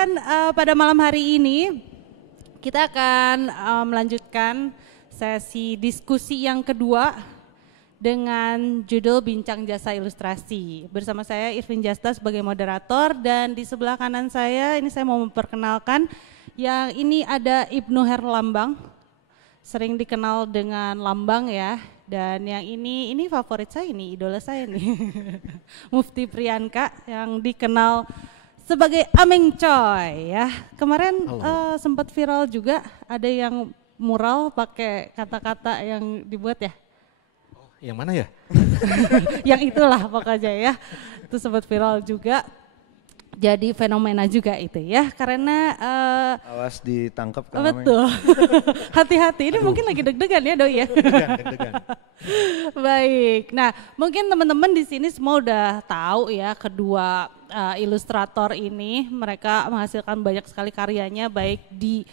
Dan pada malam hari ini kita akan melanjutkan sesi diskusi yang kedua dengan judul Bincang Jasa Ilustrasi. Bersama saya Irvin Jasta sebagai moderator dan di sebelah kanan saya ini saya mau memperkenalkan yang ini ada Ibnu Herlambang, sering dikenal dengan Lambang ya. Dan yang ini favorit saya, ini idola saya nih, Mufti Priyanka yang dikenal sebagai Ameng Coy ya. Kemarin sempat viral juga ada yang mural pakai kata-kata yang dibuat ya. Oh, yang mana ya? Yang itulah pokoknya ya. Itu sempat viral juga. Jadi fenomena juga itu ya, karena awas ditangkap kan. Betul. Hati-hati, ini mungkin lagi deg-degan ya Doi ya. Deg-degan. Baik, nah mungkin teman-teman di sini semua udah tahu ya kedua ilustrator ini, mereka menghasilkan banyak sekali karyanya baik di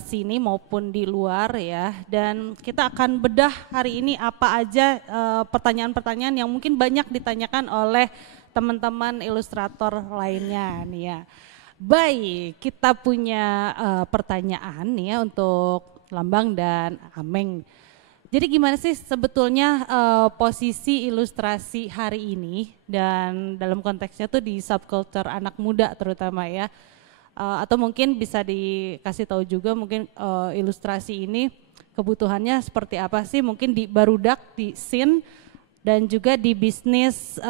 sini maupun di luar ya. Dan kita akan bedah hari ini apa aja pertanyaan-pertanyaan yang mungkin banyak ditanyakan oleh teman-teman ilustrator lainnya nih ya. Baik, kita punya pertanyaan nih ya untuk Lambang dan Ameng. Jadi gimana sih sebetulnya posisi ilustrasi hari ini dan dalam konteksnya tuh di subculture anak muda terutama ya. Atau mungkin bisa dikasih tahu juga mungkin ilustrasi ini kebutuhannya seperti apa sih mungkin di barudak, di scene dan juga di bisnis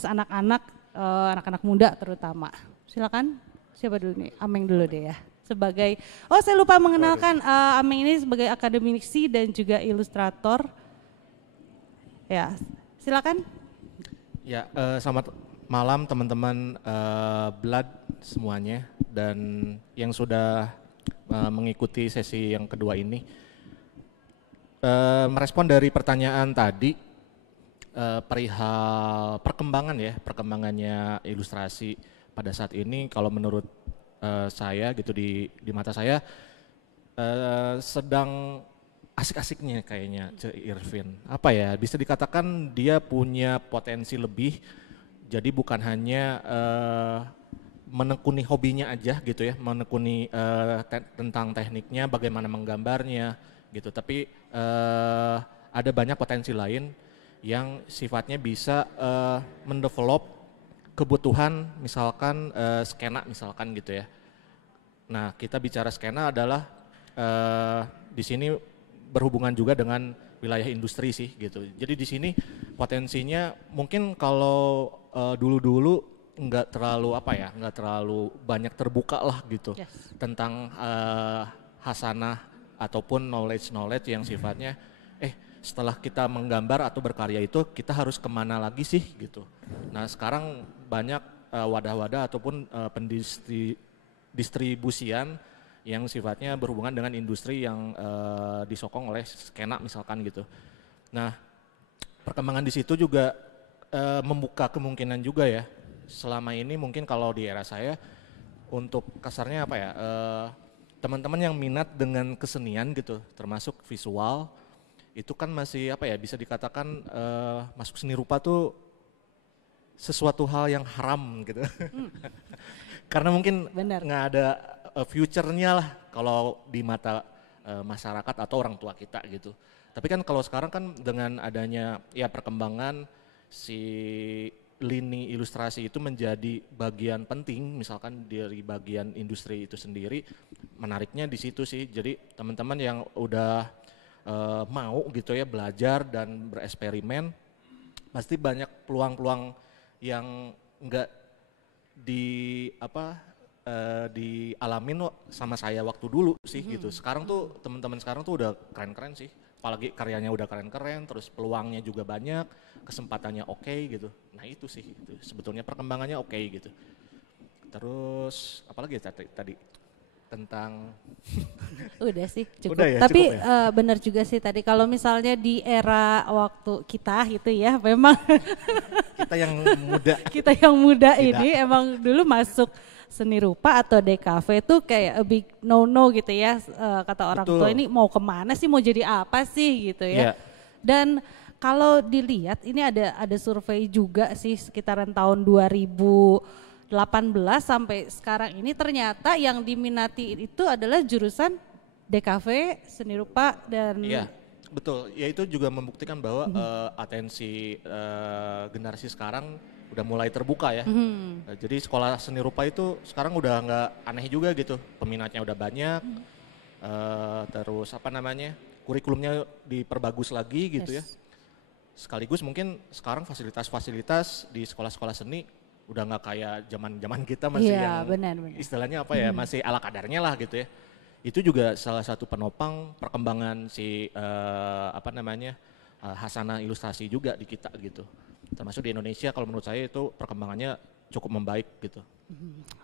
anak-anak muda terutama. Silakan, siapa dulu nih? Ameng dulu deh ya. Sebagai, saya lupa mengenalkan Ameng ini sebagai akademisi dan juga ilustrator. Ya, silakan. Ya, selamat malam teman-teman Blood semuanya dan yang sudah mengikuti sesi yang kedua ini. Merespon dari pertanyaan tadi. Perihal perkembangannya ilustrasi pada saat ini kalau menurut saya gitu di mata saya sedang asik-asiknya kayaknya Irvin. Apa ya, bisa dikatakan dia punya potensi lebih, jadi bukan hanya menekuni hobinya aja gitu ya, menekuni tentang tekniknya, bagaimana menggambarnya gitu, tapi ada banyak potensi lain yang sifatnya bisa mendevelop kebutuhan misalkan skena misalkan gitu ya. Nah kita bicara skena adalah di sini berhubungan juga dengan wilayah industri sih gitu. Jadi di sini potensinya mungkin kalau dulu-dulu nggak terlalu banyak terbuka lah gitu tentang hasanah ataupun knowledge yang sifatnya setelah kita menggambar atau berkarya itu kita harus kemana lagi sih gitu. Nah sekarang banyak wadah-wadah ataupun distribusian yang sifatnya berhubungan dengan industri yang disokong oleh skena misalkan gitu. Nah perkembangan di situ juga membuka kemungkinan juga ya. Selama ini mungkin kalau di era saya untuk kasarnya teman-teman yang minat dengan kesenian gitu termasuk visual itu kan masih bisa dikatakan masuk seni rupa tuh sesuatu hal yang haram gitu. Karena mungkin nggak ada future-nya lah kalau di mata masyarakat atau orang tua kita gitu. Tapi kan kalau sekarang kan dengan adanya perkembangan si lini ilustrasi itu menjadi bagian penting misalkan dari bagian industri itu sendiri, menariknya di situ sih. Jadi teman-teman yang udah mau gitu ya belajar dan bereksperimen pasti banyak peluang-peluang yang enggak dialamin sama saya waktu dulu sih gitu. Sekarang tuh teman-teman sekarang tuh udah keren-keren sih, apalagi karyanya udah keren-keren, terus peluangnya juga banyak, kesempatannya oke gitu. Nah itu sih gitu. Sebetulnya perkembangannya oke gitu. Terus apalagi ya tadi tentang udah sih cukup. Udah ya, tapi cukup ya? Benar juga sih tadi kalau misalnya di era waktu kita gitu ya memang kita yang muda ini emang dulu masuk seni rupa atau DKV itu kayak a big no gitu ya, kata orang tua ini mau kemana sih, mau jadi apa sih gitu ya. Dan kalau dilihat ini ada survei juga sih sekitaran tahun 2018 sampai sekarang ini ternyata yang diminati itu adalah jurusan DKV, seni rupa dan Iya, betul. Ya itu juga membuktikan bahwa atensi generasi sekarang udah mulai terbuka ya. Jadi sekolah seni rupa itu sekarang udah nggak aneh juga gitu. Peminatnya udah banyak, terus apa namanya, kurikulumnya diperbagus lagi gitu ya. Sekaligus mungkin sekarang fasilitas-fasilitas di sekolah-sekolah seni udah nggak kayak zaman-zaman kita masih yang benar. istilahnya apa ya, masih ala kadarnya lah gitu ya. Itu juga salah satu penopang perkembangan si apa namanya hasanah ilustrasi juga di kita gitu. Termasuk di Indonesia kalau menurut saya itu perkembangannya cukup membaik gitu.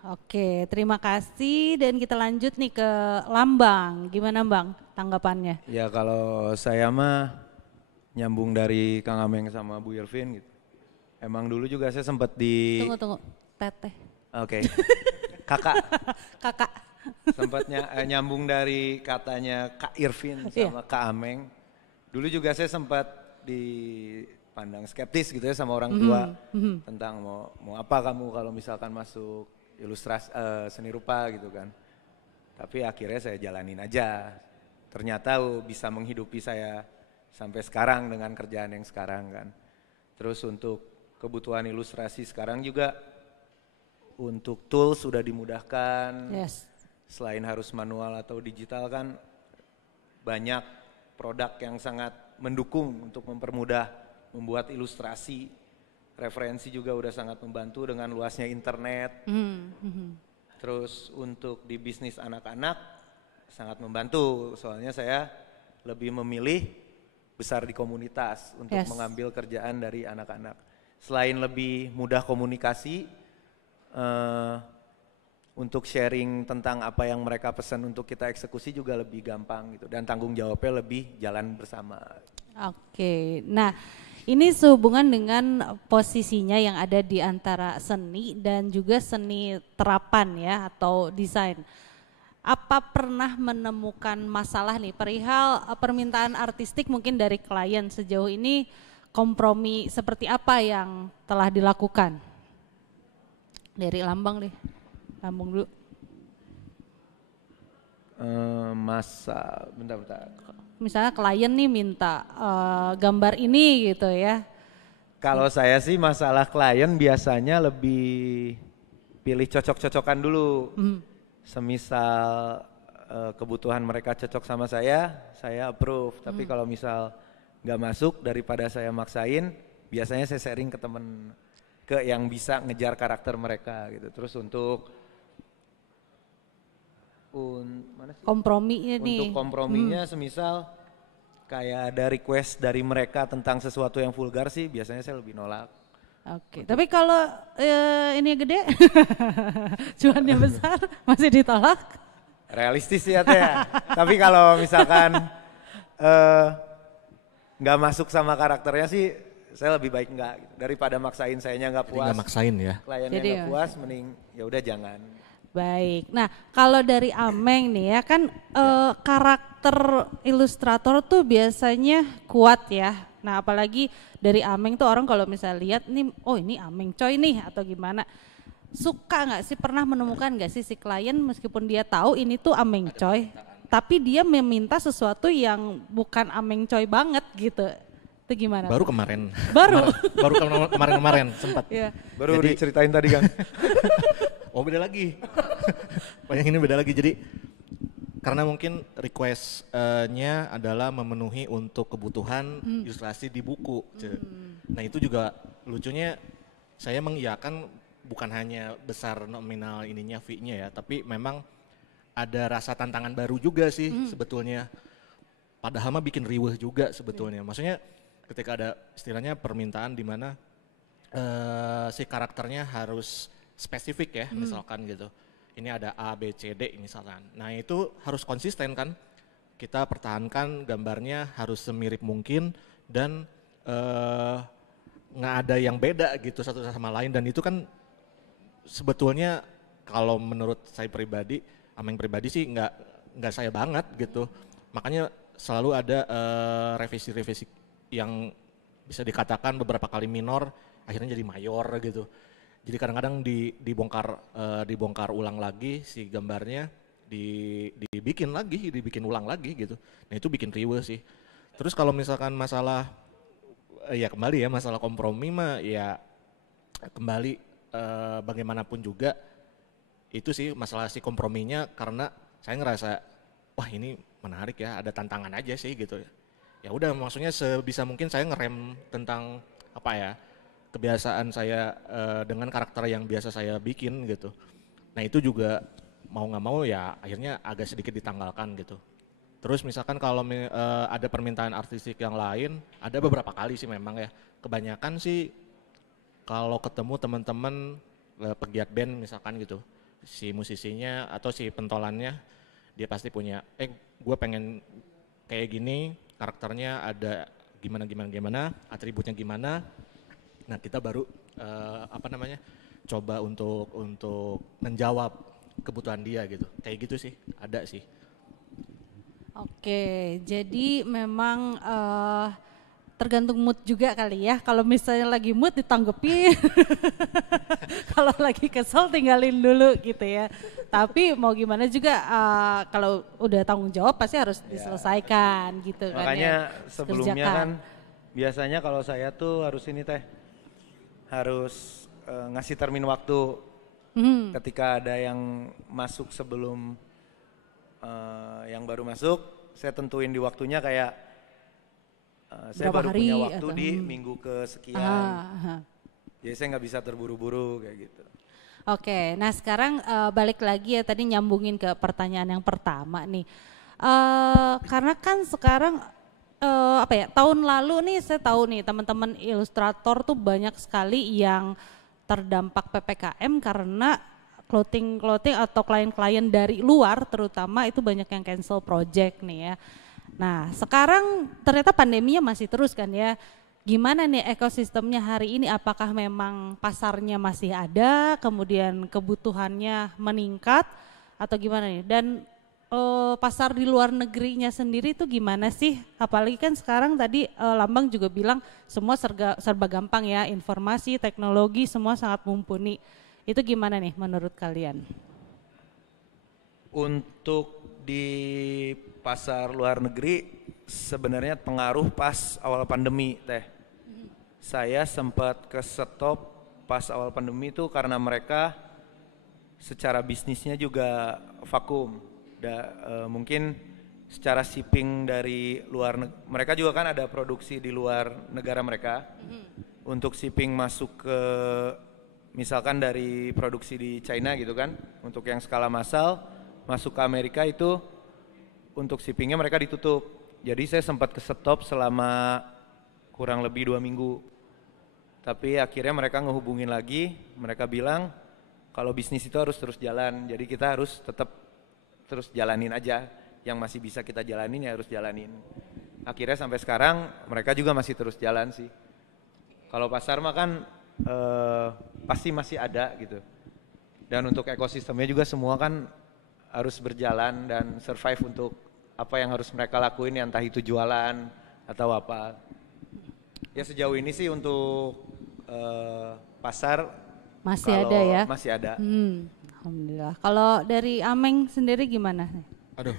Oke, terima kasih dan kita lanjut nih ke Lambang. Gimana Bang tanggapannya? Ya kalau saya mah nyambung dari Kang Ameng sama Bu Irvin gitu. Emang dulu juga saya sempat di... Tunggu, teteh. Oke, kakak. Kakak. Sempatnya nyambung dari katanya Kak Irvin sama Kak Ameng. Dulu juga saya sempat dipandang skeptis gitu ya sama orang tua tentang mau apa kamu kalau misalkan masuk ilustrasi seni rupa gitu kan. Tapi akhirnya saya jalanin aja. Ternyata bisa menghidupi saya sampai sekarang dengan kerjaan yang sekarang kan. Terus untuk kebutuhan ilustrasi sekarang juga untuk tools sudah dimudahkan. Yes. Selain harus manual atau digital kan banyak produk yang sangat mendukung untuk mempermudah membuat ilustrasi. Referensi juga udah sangat membantu dengan luasnya internet. Terus untuk di bisnis anak-anak sangat membantu. Soalnya saya lebih memilih besar di komunitas untuk mengambil kerjaan dari anak-anak. Selain lebih mudah komunikasi, untuk sharing tentang apa yang mereka pesan untuk kita eksekusi juga lebih gampang gitu. Dan tanggung jawabnya lebih jalan bersama. Oke, nah ini sehubungan dengan posisinya yang ada di antara seni dan juga seni terapan ya atau desain. Apa pernah menemukan masalah nih perihal permintaan artistik mungkin dari klien sejauh ini kompromi seperti apa yang telah dilakukan? Dari Lambang deh. Lambung dulu. Bentar. Misalnya klien nih minta gambar ini gitu ya. Kalau saya sih masalah klien biasanya lebih pilih cocok-cocokan dulu. Semisal kebutuhan mereka cocok sama saya approve. Tapi kalau misal nggak masuk daripada saya maksain, biasanya saya sharing ke temen ke yang bisa ngejar karakter mereka gitu. Terus untuk komprominya nih. Untuk komprominya semisal kayak ada request dari mereka tentang sesuatu yang vulgar sih biasanya saya lebih nolak. Oke, tapi kalau ini gede, cuannya besar masih ditolak? Realistis ya teh. Tapi kalau misalkan nggak masuk sama karakternya sih saya lebih baik nggak gitu. Daripada maksain sayanya nggak puas. Jadi nggak maksain ya. Kliennya nggak puas mending ya udah jangan. Baik, nah kalau dari Ameng nih ya kan karakter ilustrator tuh biasanya kuat ya. Nah apalagi dari Ameng tuh orang kalau misalnya lihat nih, oh ini Ameng coy nih atau gimana. Suka nggak sih, pernah menemukan nggak sih si klien meskipun dia tahu ini tuh Ameng coy, tapi dia meminta sesuatu yang bukan Ameng coy banget gitu. Itu gimana? Baru kemarin. Baru kemarin sempat. Ya. Baru diceritain tadi kan. Oh beda lagi. Yang ini beda lagi. Jadi karena mungkin request-nya adalah memenuhi untuk kebutuhan ilustrasi di buku. Nah itu juga lucunya saya mengiyakan bukan hanya besar nominal ininya fee-nya ya, tapi memang ada rasa tantangan baru juga sih sebetulnya. Padahal mah bikin riweh juga sebetulnya. Maksudnya ketika ada istilahnya permintaan di mana si karakternya harus spesifik ya misalkan gitu. Ini ada A, B, C, D misalkan. Nah itu harus konsisten kan. Kita pertahankan gambarnya harus semirip mungkin dan nggak ada yang beda gitu satu sama lain. Dan itu kan sebetulnya kalau menurut saya pribadi, Ameng pribadi sih nggak saya banget gitu. Makanya selalu ada revisi-revisi yang bisa dikatakan beberapa kali minor akhirnya jadi mayor gitu. Jadi kadang-kadang dibongkar ulang lagi si gambarnya, dibikin ulang lagi gitu. Nah itu bikin riweuh sih. Terus kalau misalkan masalah ya kembali ya masalah kompromi mah ya kembali bagaimanapun juga itu sih masalah si komprominya, karena saya ngerasa wah ini menarik ya, ada tantangan aja sih gitu. Ya udah maksudnya sebisa mungkin saya ngerem tentang apa ya, kebiasaan saya dengan karakter yang biasa saya bikin gitu. Nah itu juga mau nggak mau ya akhirnya agak sedikit ditanggalkan gitu. Terus misalkan kalau ada permintaan artistik yang lain, ada beberapa kali sih memang ya. Kebanyakan sih kalau ketemu teman-teman pegiat band misalkan gitu, si musisinya atau si pentolannya, dia pasti punya, gue pengen kayak gini, karakternya ada gimana, atributnya gimana. Nah kita baru coba untuk menjawab kebutuhan dia gitu. Kayak gitu sih, ada sih. Oke, jadi memang tergantung mood juga kali ya. Kalau misalnya lagi mood ditanggepi, kalau lagi kesel tinggalin dulu gitu ya. Tapi mau gimana juga kalau udah tanggung jawab pasti harus diselesaikan gitu kan. Makanya ya. sebelumnya kan biasanya kalau saya tuh harus ini teh, harus ngasih termin waktu ketika ada yang masuk sebelum yang baru masuk, saya tentuin di waktunya kayak saya baru punya waktu atau? Di minggu kesekian. Jadi saya nggak bisa terburu-buru kayak gitu. Oke, nah sekarang balik lagi ya tadi nyambungin ke pertanyaan yang pertama nih. Karena kan sekarang tahun lalu nih saya tahu nih teman-teman ilustrator tuh banyak sekali yang terdampak PPKM karena clothing atau klien-klien dari luar terutama itu banyak yang cancel project nih ya. Nah sekarang ternyata pandeminya masih terus kan ya. Gimana nih ekosistemnya hari ini, apakah memang pasarnya masih ada, kemudian kebutuhannya meningkat atau gimana nih? Dan pasar di luar negerinya sendiri itu gimana sih? Apalagi kan sekarang tadi Lambang juga bilang semua serba gampang ya, informasi, teknologi semua sangat mumpuni. Itu gimana nih menurut kalian? Untuk di pasar luar negeri sebenarnya pengaruh pas awal pandemi teh. Saya sempat ke stop pas awal pandemi itu karena mereka secara bisnisnya juga vakum. Mungkin secara shipping dari luar, mereka juga kan ada produksi di luar negara mereka. Untuk shipping masuk ke misalkan dari produksi di China gitu kan, untuk yang skala massal masuk ke Amerika itu untuk shippingnya mereka ditutup. Jadi saya sempat ke stop selama kurang lebih 2 minggu. Tapi akhirnya mereka ngehubungin lagi, mereka bilang kalau bisnis itu harus terus jalan. Jadi kita harus tetap terus jalanin aja. Yang masih bisa kita jalanin ya harus jalanin. Akhirnya sampai sekarang mereka juga masih terus jalan sih. Kalau pasar mah kan pasti masih ada gitu. Dan untuk ekosistemnya juga semua kan harus berjalan dan survive untuk apa yang harus mereka lakuin, entah itu jualan atau apa. Ya sejauh ini sih untuk pasar masih ada ya? Masih ada. Alhamdulillah. Kalau dari Ameng sendiri gimana? Aduh,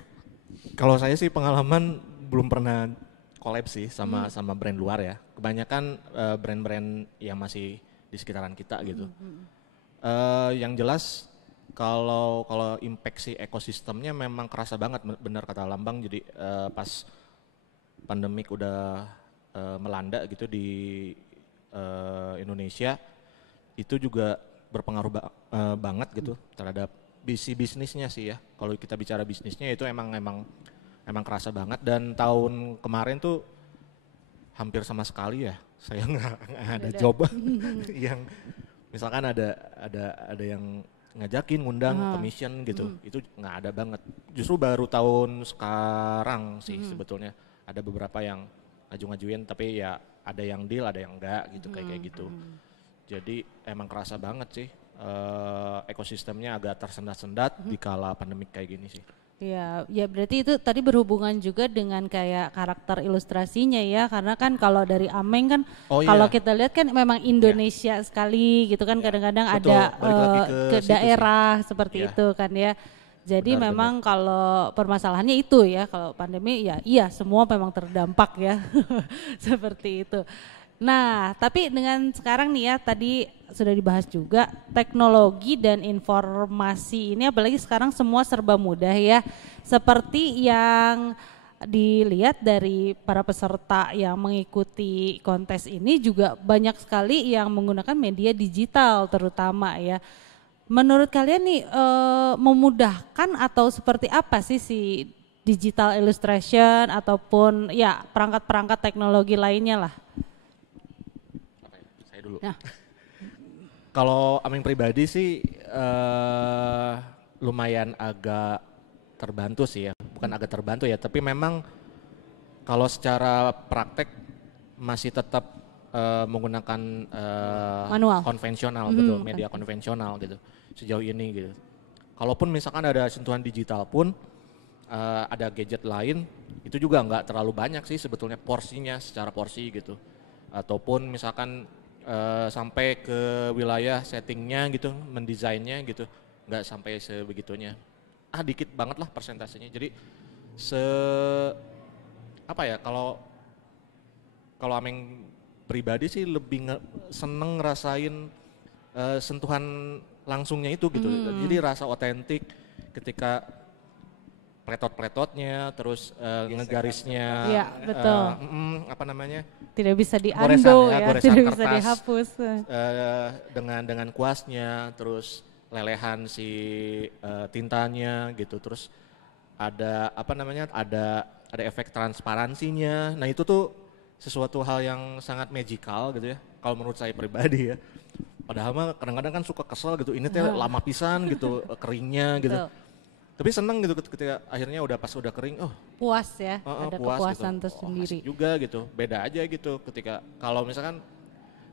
kalau saya sih pengalaman belum pernah collab sih sama brand luar ya. Kebanyakan brand-brand yang masih di sekitaran kita gitu. Yang jelas kalau impact si ekosistemnya memang kerasa banget, benar kata Lambang. Jadi pas pandemik udah melanda gitu di Indonesia, itu juga berpengaruh banget gitu terhadap bisnisnya sih ya. Kalau kita bicara bisnisnya itu emang kerasa banget. Dan tahun kemarin tuh hampir sama sekali ya saya nggak ada job yang misalkan ada yang ngajakin ngundang commission gitu, itu nggak ada banget. Justru baru tahun sekarang sih sebetulnya ada beberapa yang ngajuin, tapi ya ada yang deal ada yang enggak gitu kayak gitu. Jadi emang kerasa banget sih ekosistemnya agak tersendat-sendat di kala pandemik kayak gini sih. Ya, ya berarti itu tadi berhubungan juga dengan kayak karakter ilustrasinya ya, karena kan kalau dari Ameng kan Oh kalau iya, kita lihat kan memang Indonesia sekali gitu kan, kadang-kadang betul. ada Balik lagi ke ke situ sih. daerah seperti Iya, itu kan ya. Jadi benar, benar. memang kalau permasalahannya itu ya, kalau pandemi ya iya semua memang terdampak ya, seperti itu. Nah, tapi dengan sekarang nih ya, tadi sudah dibahas juga teknologi dan informasi ini apalagi sekarang semua serba mudah ya. Seperti yang dilihat dari para peserta yang mengikuti kontes ini juga banyak sekali yang menggunakan media digital terutama ya. Menurut kalian nih memudahkan atau seperti apa sih si digital illustration ataupun ya perangkat-perangkat teknologi lainnya lah? Saya dulu. Nah, Kalau Aming pribadi sih lumayan agak terbantu sih ya, bukan agak terbantu ya, tapi memang kalau secara praktek masih tetap menggunakan manual. konvensional, betul, media konvensional gitu sejauh ini gitu. Kalaupun misalkan ada sentuhan digital pun ada gadget lain, itu juga nggak terlalu banyak sih sebetulnya porsinya secara porsi gitu. Ataupun misalkan sampai ke wilayah settingnya gitu, mendesainnya gitu, nggak sampai sebegitunya. Dikit banget lah persentasenya. Jadi apa ya, kalau Ameng pribadi sih lebih seneng ngerasain sentuhan langsungnya itu gitu. Jadi rasa otentik ketika pletot-pletotnya, terus ngegarisnya, Iya, betul. apa namanya, Tidak bisa goresan di-undo ya, ya, goresan tidak bisa kertas dihapus. dengan kuasnya, terus lelehan si tintanya gitu, terus ada apa namanya, ada efek transparansinya. Nah itu tuh sesuatu hal yang sangat magical gitu ya, kalau menurut saya pribadi ya. Padahal mah kadang-kadang kan suka kesel gitu, ini teh lama pisan gitu keringnya gitu. Betul. Tapi seneng gitu ketika akhirnya pas udah kering, Puas ya, ada puas kepuasan gitu. tersendiri. Asik juga gitu, beda aja gitu ketika kalau misalkan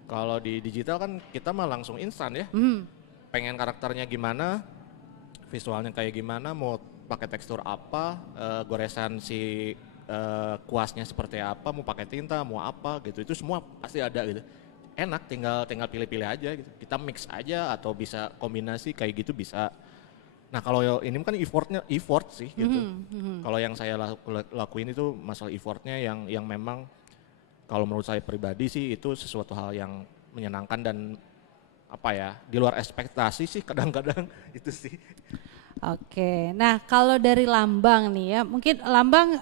kalau di digital kan kita mah langsung instan ya. Pengen karakternya gimana, visualnya kayak gimana, mau pakai tekstur apa, goresan si kuasnya seperti apa, mau pakai tinta, mau apa gitu, itu semua pasti ada gitu. Enak, tinggal pilih-pilih aja gitu. Kita mix aja atau bisa kombinasi kayak gitu bisa. Nah kalau ini kan effort sih gitu. Kalau yang saya lakuin itu masalah effortnya yang memang kalau menurut saya pribadi sih itu sesuatu hal yang menyenangkan dan apa ya, di luar ekspektasi sih kadang-kadang itu sih. Oke, nah kalau dari Lambang nih ya, mungkin Lambang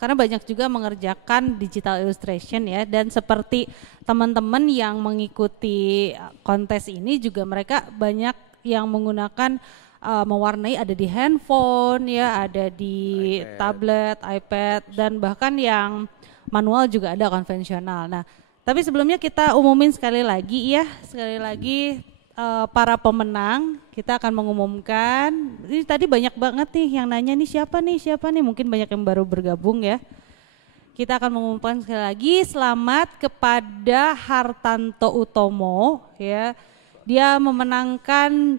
karena banyak juga mengerjakan digital illustration ya, dan seperti teman-teman yang mengikuti kontes ini juga mereka banyak yang menggunakan mewarnai, ada di handphone ya, ada di tablet, iPad, dan bahkan yang manual juga ada konvensional. Nah, tapi sebelumnya kita umumin sekali lagi para pemenang, kita akan mengumumkan. Ini tadi banyak banget nih yang nanya nih siapa nih, mungkin banyak yang baru bergabung ya. Kita akan mengumumkan sekali lagi, selamat kepada Hartanto Utomo ya. Dia memenangkan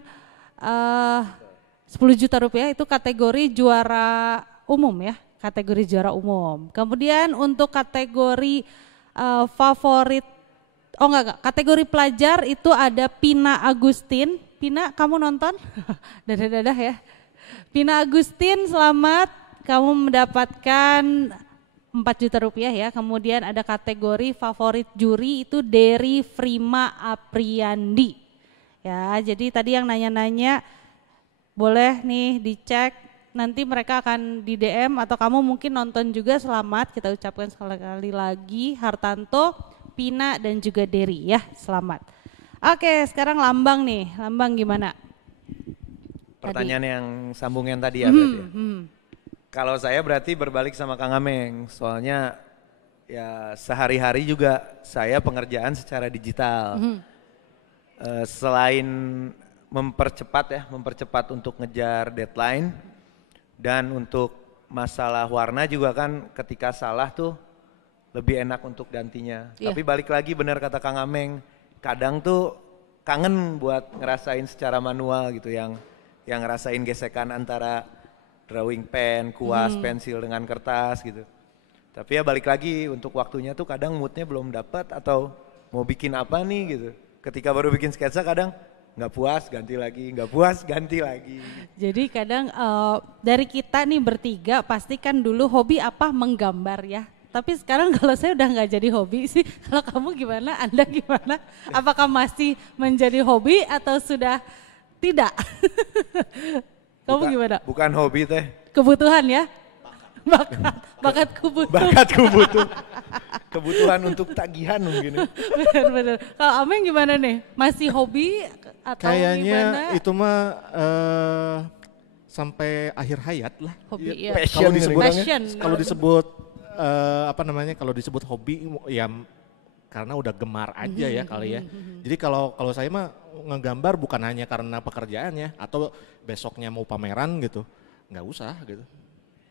10 juta rupiah, itu kategori juara umum ya, kategori juara umum. Kemudian untuk kategori favorit, kategori pelajar itu ada Pina Agustin. Pina, kamu nonton? Dadah ya. Pina Agustin, selamat, kamu mendapatkan 4 juta rupiah ya. Kemudian ada kategori favorit juri itu Dery Frima Apriandi. Ya, jadi tadi yang nanya-nanya boleh nih dicek, nanti mereka akan di DM atau kamu mungkin nonton juga, selamat kita ucapkan sekali lagi Hartanto, Pina dan juga Dery ya, selamat. Oke, sekarang Lambang nih, Lambang gimana? Pertanyaan yang sambung yang tadi ya berarti ya. Kalau saya berarti berbalik sama Kang Ameng, soalnya ya sehari-hari juga saya pengerjaan secara digital. Selain mempercepat untuk ngejar deadline, dan untuk masalah warna juga kan ketika salah tuh lebih enak untuk gantinya. Iya. Tapi balik lagi benar kata Kang Ameng, kadang tuh kangen buat ngerasain secara manual gitu, yang ngerasain gesekan antara drawing pen, kuas, pensil dengan kertas gitu. Tapi ya balik lagi untuk waktunya tuh kadang moodnya belum dapat atau mau bikin apa nih gitu. Ketika baru bikin sketsa kadang nggak puas ganti lagi, nggak puas ganti lagi. Jadi kadang dari kita nih bertiga pasti kan dulu hobi apa menggambar ya. Tapi sekarang kalau saya udah nggak jadi hobi sih. Kalau kamu gimana? Anda gimana? Apakah masih menjadi hobi atau sudah tidak? Kamu gimana? Bukan hobi teh. Kebutuhan ya? Bakatku butuh. Bakatku butuh. Kebutuhan untuk tagihan mungkin. Benar-benar. Kalau Ameng gimana nih? Masih hobi atau Kayaknya gimana? itu mah sampai akhir hayat lah. Hobi ya. Passion Passion. Kalau disebut apa namanya? Kalau disebut hobi ya karena udah gemar aja ya kali ya. Jadi kalau saya mah ngegambar bukan hanya karena pekerjaannya atau besoknya mau pameran gitu, nggak usah gitu.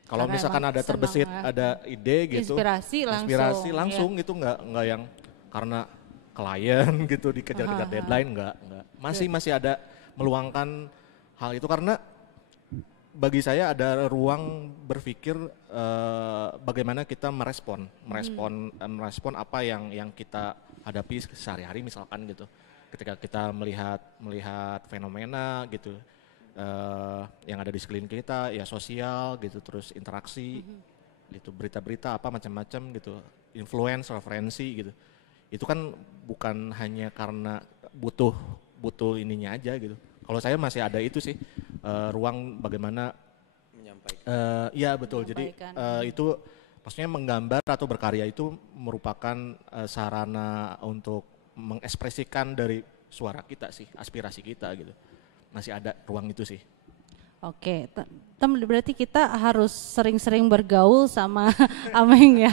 Kalau Karena misalkan emang ada terbesit, senang ya. ada ide gitu, Inspirasi langsung, gitu, nggak yang karena klien gitu dikejar-kejar deadline, nggak. Masih ada meluangkan hal itu karena bagi saya ada ruang berpikir bagaimana kita merespon apa yang kita hadapi sehari-hari misalkan gitu. Ketika kita melihat fenomena gitu. Yang ada di sekeliling kita, ya sosial gitu, terus interaksi, gitu, berita-berita apa macam-macam gitu, influence, referensi gitu. Itu kan bukan hanya karena butuh ininya aja gitu. Kalau saya masih ada itu sih ruang bagaimana menyampaikan. Iya betul. Jadi itu maksudnya menggambar atau berkarya itu merupakan sarana untuk mengekspresikan dari suara kita sih, aspirasi kita gitu. Masih ada ruang itu sih. Oke, berarti kita harus sering-sering bergaul sama Ameng ya,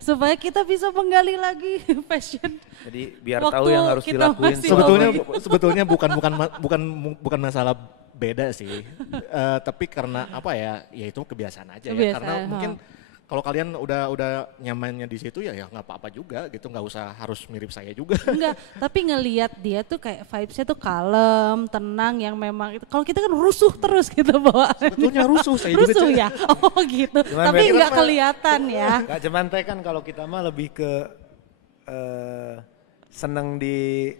supaya kita bisa menggali lagi passion. Jadi biar tahu yang harus dilakuin. Sebetulnya bukan masalah beda sih, tapi karena apa ya itu kebiasaan aja ya. Karena mungkin kalau kalian udah nyamannya di situ ya nggak apa-apa juga gitu, nggak usah harus mirip saya juga. Enggak, tapi ngelihat dia tuh kayak vibes-nya tuh kalem, tenang yang memang itu. Kalau kita kan rusuh terus gitu bawaannya. Sebetulnya rusuh saya rusuh juga. Ya, oh gitu. Cuman tapi nggak kelihatan ya. Gak cuman teh kan kalau kita mah lebih ke seneng di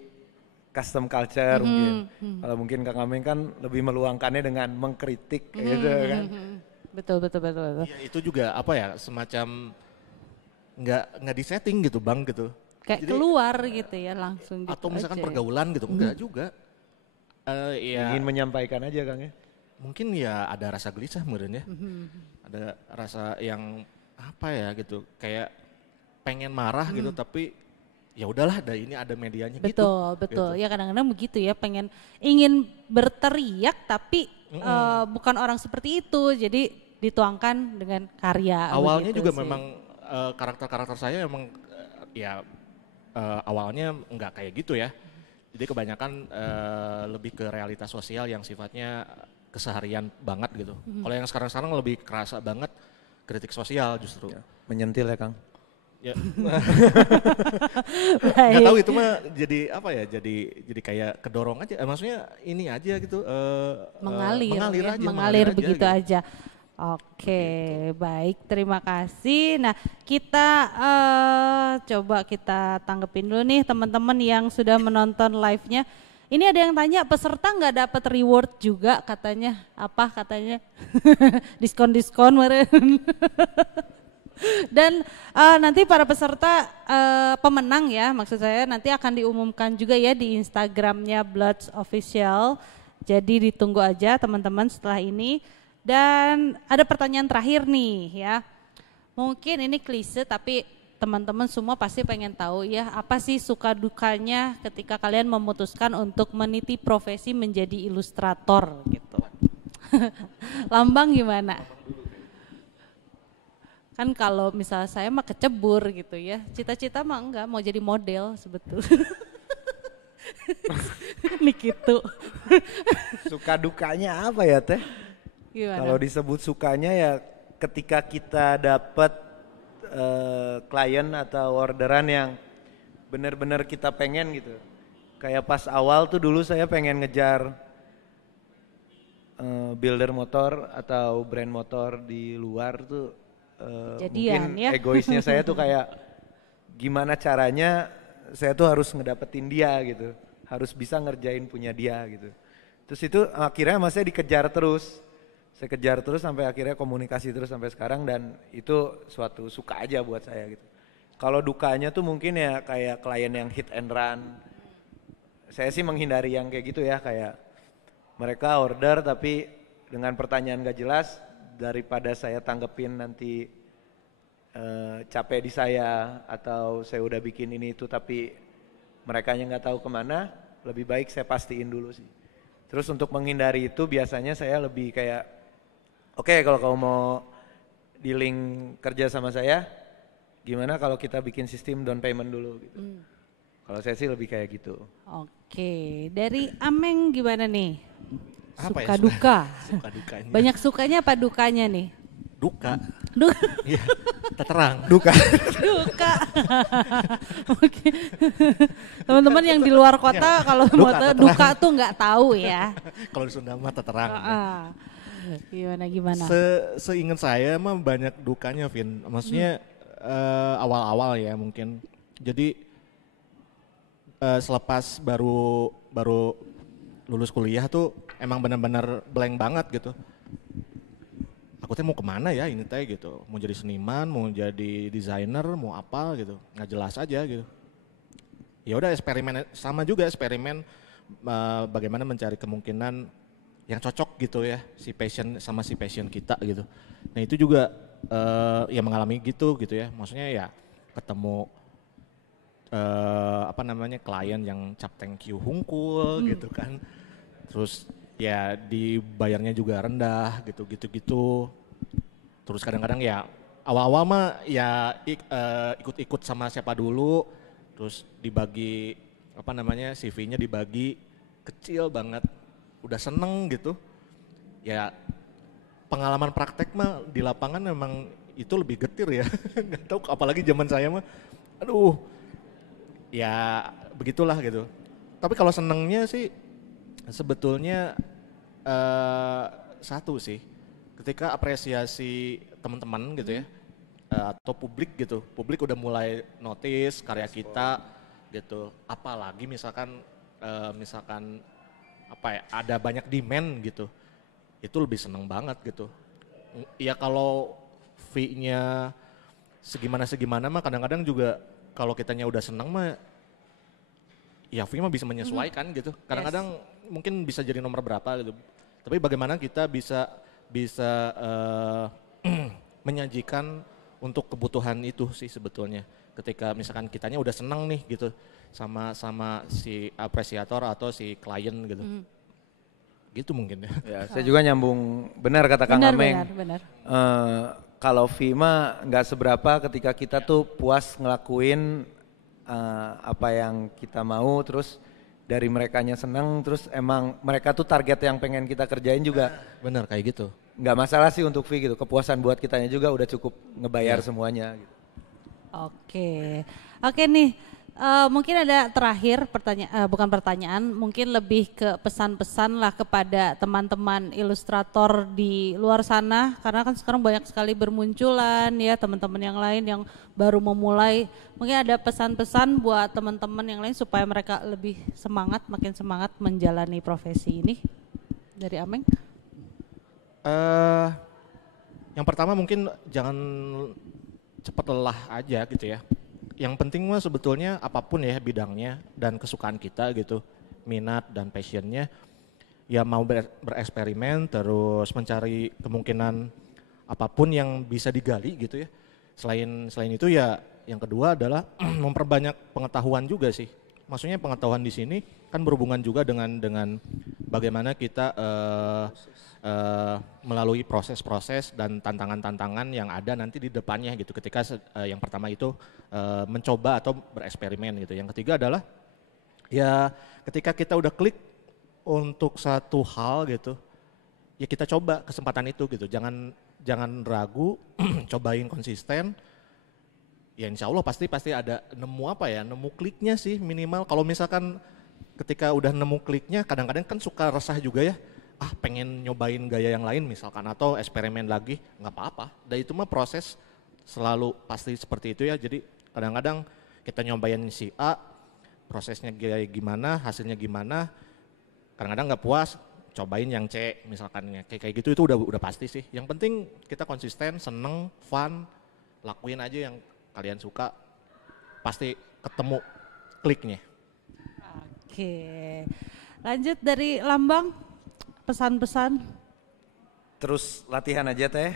custom culture mungkin. Kalau mungkin Kang Ameng kan lebih meluangkannya dengan mengkritik gitu kan. Betul. Ya, itu juga apa ya semacam nggak disetting gitu bang gitu. Kayak jadi, keluar gitu ya langsung gitu. Atau misalkan pergaulan gitu, enggak juga. Ya, ingin menyampaikan aja Kang ya. Mungkin ya ada rasa gelisah mungkin ya. Ada rasa yang apa ya gitu, kayak pengen marah gitu tapi ya udahlah ini ada medianya betul, gitu. Betul. Ya kadang-kadang begitu ya, ingin berteriak tapi bukan orang seperti itu. Jadi dituangkan dengan karya. Awalnya juga sih. memang karakter-karakter saya memang awalnya enggak kayak gitu ya. Jadi kebanyakan lebih ke realitas sosial yang sifatnya keseharian banget gitu. Kalau yang sekarang-sekarang lebih kerasa banget kritik sosial justru. Ya, menyentil ya Kang. Ya. Nggak tahu itu mah jadi apa ya, jadi kayak kedorong aja, maksudnya ini aja gitu, mengalir begitu gitu. Aja. Oke, baik, terima kasih. Nah kita coba kita tanggepin dulu nih teman-teman yang sudah menonton live-nya. Ini ada yang tanya, peserta nggak dapat reward juga katanya, apa katanya, diskon kemarin. Dan nanti para peserta pemenang ya, maksud saya nanti akan diumumkan juga ya di Instagramnya Bloods Official. Jadi ditunggu aja teman-teman setelah ini. Dan ada pertanyaan terakhir nih ya. Mungkin ini klise tapi teman-teman semua pasti pengen tahu ya, apa sih suka dukanya ketika kalian memutuskan untuk meniti profesi menjadi ilustrator gitu. Lambang gimana? Kan kalau misalnya saya mah kecebur gitu ya, cita-cita mah enggak, mau jadi model sebetulnya. Nih gitu. Suka dukanya apa ya teh? Kalau disebut sukanya ya ketika kita dapat klien atau orderan yang benar-benar kita pengen gitu. Kayak pas awal tuh dulu saya pengen ngejar builder motor atau brand motor di luar tuh Jadian, mungkin ya? egoisnya saya tuh kayak gimana caranya saya tuh harus ngedapetin dia gitu, harus bisa ngerjain punya dia gitu. Terus itu akhirnya saya dikejar terus, saya kejar terus sampai akhirnya komunikasi terus sampai sekarang, dan itu suatu suka aja buat saya gitu. Kalau dukanya tuh mungkin ya kayak klien yang hit and run. Saya sih menghindari yang kayak gitu ya, kayak mereka order tapi dengan pertanyaan gak jelas, daripada saya tanggepin nanti capek di saya, atau saya udah bikin ini itu tapi mereka nggak tahu kemana, lebih baik saya pastiin dulu sih. Terus untuk menghindari itu biasanya saya lebih kayak, oke, kalau kamu mau dealing kerja sama saya, gimana kalau kita bikin sistem down payment dulu gitu. Kalau saya sih lebih kayak gitu. Oke, dari Ameng gimana nih? Apa Suka ya? duka. Suka dukanya. Banyak sukanya apa dukanya nih? Duka. Duka. Iya, terang. Duka. Duka. Oke. Teman-teman yang di luar kota kalau mau tahu duka tuh nggak tahu ya. Kalau di Sunda mah terang. Gimana? Seingat saya mah banyak dukanya, Vin. Maksudnya awal-awal ya mungkin. Jadi selepas baru lulus kuliah tuh emang benar-benar blank banget gitu. Aku teh mau kemana ya ini teh gitu. Mau jadi seniman, mau jadi desainer, mau apa gitu. Nggak jelas aja gitu. Ya udah eksperimen, sama juga eksperimen bagaimana mencari kemungkinan yang cocok gitu ya, si passion kita gitu. Nah itu juga ya mengalami gitu ya. Maksudnya ya ketemu klien yang cap thank you hungkul gitu kan. Terus ya dibayarnya juga rendah gitu. Terus kadang-kadang ya awal-awal mah ya ikut-ikut sama siapa dulu, terus dibagi CV-nya dibagi kecil banget, udah seneng gitu. Ya pengalaman praktek mah di lapangan memang itu lebih getir ya, nggak tahu apalagi zaman saya mah, aduh ya begitulah gitu. Tapi kalau senengnya sih sebetulnya satu sih, ketika apresiasi teman-teman gitu ya, atau publik gitu, publik udah mulai notice karya kita gitu. Apalagi misalkan ada banyak demand gitu, itu lebih seneng banget gitu. Ya kalau fee-nya segimana mah kadang-kadang juga kalau kitanya udah seneng mah, ya fee mah bisa menyesuaikan gitu. Kadang-kadang mungkin bisa jadi nomor berapa gitu. Tapi bagaimana kita bisa menyajikan untuk kebutuhan itu sih sebetulnya. Ketika misalkan kitanya udah seneng nih gitu sama si apresiator atau si klien gitu. Gitu mungkin ya. Ya, saya juga nyambung benar kata Kang Ameng. Benar. Kalau fee mah nggak seberapa ketika kita tuh puas ngelakuin apa yang kita mau, terus dari merekanya seneng, terus emang mereka tuh target yang pengen kita kerjain juga. Benar kayak gitu. Nggak masalah sih untuk fee gitu, kepuasan buat kitanya juga udah cukup ngebayar semuanya gitu. Oke nih, mungkin ada terakhir bukan pertanyaan, mungkin lebih ke pesan-pesan lah kepada teman-teman ilustrator di luar sana, karena kan sekarang banyak sekali bermunculan ya teman-teman yang lain yang baru memulai. Mungkin ada pesan-pesan buat teman-teman yang lain supaya mereka lebih makin semangat menjalani profesi ini. Dari Ameng? Yang pertama mungkin jangan cepat lelah aja gitu ya. Yang penting mah sebetulnya apapun ya bidangnya dan kesukaan kita gitu, minat dan passionnya, ya mau bereksperimen terus mencari kemungkinan apapun yang bisa digali gitu ya. Selain itu ya yang kedua adalah memperbanyak pengetahuan juga sih. Maksudnya pengetahuan di sini kan berhubungan juga dengan bagaimana kita melalui proses-proses dan tantangan-tantangan yang ada nanti di depannya gitu. Ketika yang pertama itu mencoba atau bereksperimen gitu. Yang ketiga adalah ya ketika kita udah klik untuk satu hal gitu, ya kita coba kesempatan itu gitu. Jangan ragu, cobain konsisten. Ya insya Allah pasti ada nemu kliknya sih minimal. Kalau misalkan ketika udah nemu kliknya kadang-kadang kan suka resah juga ya. pengen nyobain gaya yang lain misalkan atau eksperimen lagi, nggak apa-apa. Dan itu mah proses selalu pasti seperti itu ya. Jadi kadang-kadang kita nyobain si A, prosesnya kayak gimana, hasilnya gimana, kadang-kadang nggak puas, cobain yang C misalkan kayak gitu itu udah pasti sih. Yang penting kita konsisten, seneng, fun, lakuin aja yang kalian suka, pasti ketemu kliknya. Oke, lanjut dari Lambang, pesan-pesan. Terus latihan aja teh,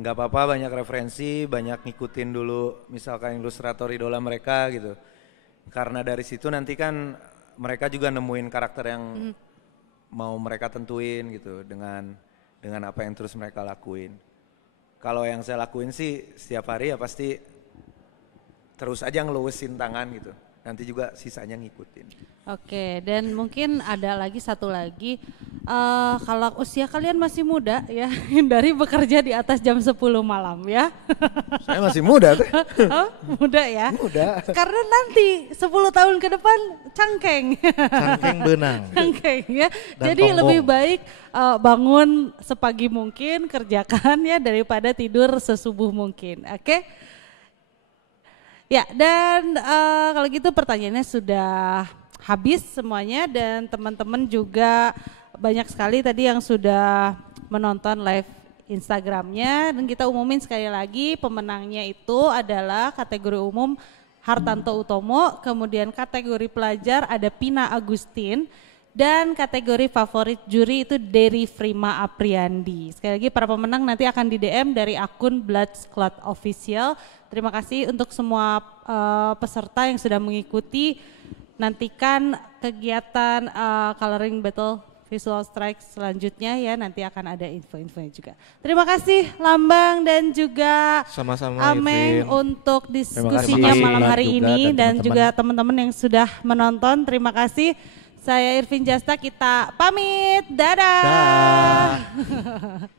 nggak apa-apa banyak referensi, banyak ngikutin dulu misalkan ilustrator idola mereka gitu. Karena dari situ nanti kan mereka juga nemuin karakter yang mau mereka tentuin gitu dengan apa yang terus mereka lakuin. Kalau yang saya lakuin sih setiap hari ya pasti terus aja ngeluwesin tangan gitu. Nanti juga sisanya ngikutin. Oke, dan mungkin ada lagi satu lagi, kalau usia kalian masih muda ya, hindari bekerja di atas jam 10 malam ya. Saya masih muda tuh. Oh, muda ya? Muda. Karena nanti 10 tahun ke depan cangkeng. Cangkeng benang. Cangkeng ya. Dan Jadi tonggong. lebih baik bangun sepagi mungkin, kerjakan ya daripada tidur sesubuh mungkin. Oke? Ya, dan kalau gitu pertanyaannya sudah habis semuanya dan teman-teman juga banyak sekali tadi yang sudah menonton live Instagramnya dan kita umumin sekali lagi pemenangnya itu adalah kategori umum Hartanto Utomo, kemudian kategori pelajar ada Pina Agustin dan kategori favorit juri itu Dery Frima Apriandi. Sekali lagi para pemenang nanti akan di DM dari akun Bloods Clot Official. Terima kasih untuk semua peserta yang sudah mengikuti. Nantikan kegiatan Coloring Battle Visual Strike selanjutnya ya, nanti akan ada info-infonya juga. Terima kasih Lambang dan juga Sama-sama Ameng Irvin. untuk diskusinya kasih. malam hari Juga ini dan dan teman-teman. juga teman-teman yang sudah menonton. Terima kasih. Saya Irvin Jasta, kita pamit. Dadah. Dah.